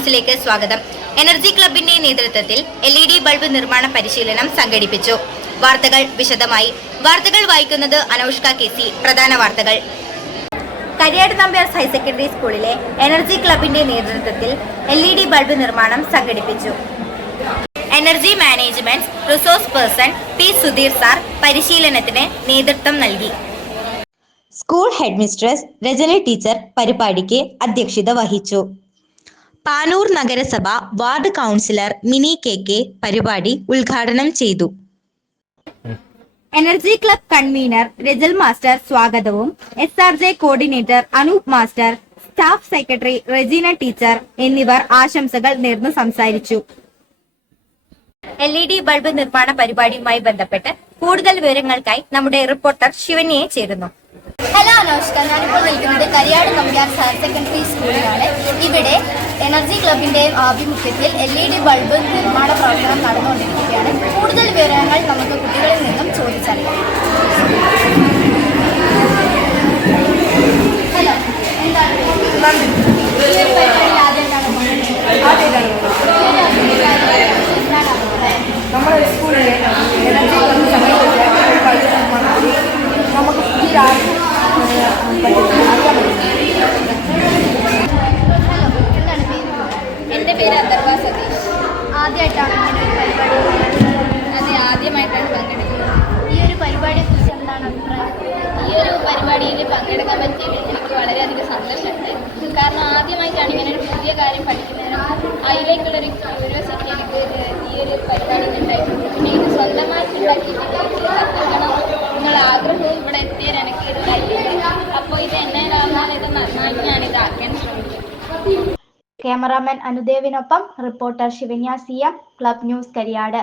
ന്യൂസിലേക്ക് സ്വാഗതം. എനർജി ക്ലബിന്റെ നേതൃത്വത്തിൽ LED ബൾബ് നിർമ്മാണ പരിശീലനം സംഘടിപ്പിച്ചു. വാർത്തകൾ വിശദമായി. വാർത്തകൾ വായിക്കുന്നത് അനൗഷ്ക KC. പ്രധാന വാർത്തകൾ. കരിയാട് നമ്പ്യാർസ് ഹയർ സെക്കൻഡറി സ്കൂളിലെ എനർജി ക്ലബിന്റെ നേതൃത്വത്തിൽ LED ബൾബ് നിർമ്മാണം സംഘടിപ്പിച്ചു. Energy management resource person P. Sudheer sir പരിശീലനത്തിന് നേതൃത്വം നൽകി. സ്കൂൾ ഹെഡ്മിസ്ട്രസ് രജനി ടീച്ചർ പരിപാടിക്ക് അധ്യക്ഷത വഹിച്ചു. പാനൂർ നഗരസഭ വാർഡ് കൗൺസിലർ മിനി KK പരിപാടി ഉദ്ഘാടനം ചെയ്തു. എനർജി ക്ലബ് കൺവീനർ രജൽ മാസ്റ്റർ സ്വാഗതവും SRJ coordinator Anoop master, staff secretary Regina teacher എന്നിവർ ആശംസകൾ നേർന്നു സംസാരിച്ചു. LED ബൾബ് നിർമ്മാണ പരിപാടിയുമായി ബന്ധപ്പെട്ട് കൂടുതൽ വിവരങ്ങൾക്കായി നമ്മുടെ റിപ്പോർട്ടർ ശിവന്യയെ ചേരുന്നു. ഹലോ അനൗഷ്ക, ഞാനിപ്പോൾ നിൽക്കുന്നത് കരിയാട് നമ്പ്യാർസ് ഹയർ സെക്കൻഡറി സ്കൂളിലാണ്. ഇവിടെ എനർജി ക്ലബിന്റെ ആഭിമുഖ്യത്തിൽ LED ബൾബ് നിർമ്മാണ പ്രവർത്തനം നടന്നുകൊണ്ടിരിക്കുകയാണ്. കൂടുതൽ വിവരങ്ങൾ നമുക്ക് കുട്ടികളിൽ നിന്നും ചോദിച്ചറിയാം. ഹലോ, എന്താണ് ഈ ഒരു പരിപാടിയിൽ ആദ്യമായിട്ടാണ് നമ്മുടെ സ്കൂളിൽ എനർജി നമുക്ക് പുതിയ എൻ്റെ പേര് അന്തർവാ സതീഷ്. ആദ്യമായിട്ടാണ് ആദ്യമായിട്ടാണ് പങ്കെടുക്കുന്നത്. ഈ ഒരു പരിപാടിയെക്കുറിച്ച് എന്താണ് അഭിപ്രായം? ഈ ഒരു പരിപാടിയിൽ പങ്കെടുക്കാൻ പറ്റിയതിൽ എനിക്ക് വളരെയധികം സന്തോഷമുണ്ട്. കാരണം ആദ്യമായിട്ടാണ് ഇങ്ങനെ ഒരു പുതിയ കാര്യം പഠിക്കുന്നതിനും അതിലേക്കുള്ളൊരു ക്യൂരിയോസിറ്റി എനിക്ക് ഈ ഒരു പരിപാടി ഉണ്ടായിട്ടുണ്ട്. പിന്നെ ഇത് സ്വന്തമായിട്ട് ഉണ്ടാക്കിയിട്ട് കത്തിക്കണം എന്നുള്ള ആഗ്രഹവും ഇവിടെ എത്തിയാൽ എനിക്ക് ഉണ്ടായിട്ടുണ്ട്. അപ്പോൾ ഇത് എന്നേലാവുന്നാൽ ഇത് നന്നായിട്ട് ഞാനിതാക്കാൻ ശ്രമിക്കും. ക്യാമറാമാൻ അനുദേവിനൊപ്പം reporter Shivanya CM, club news Kariyad.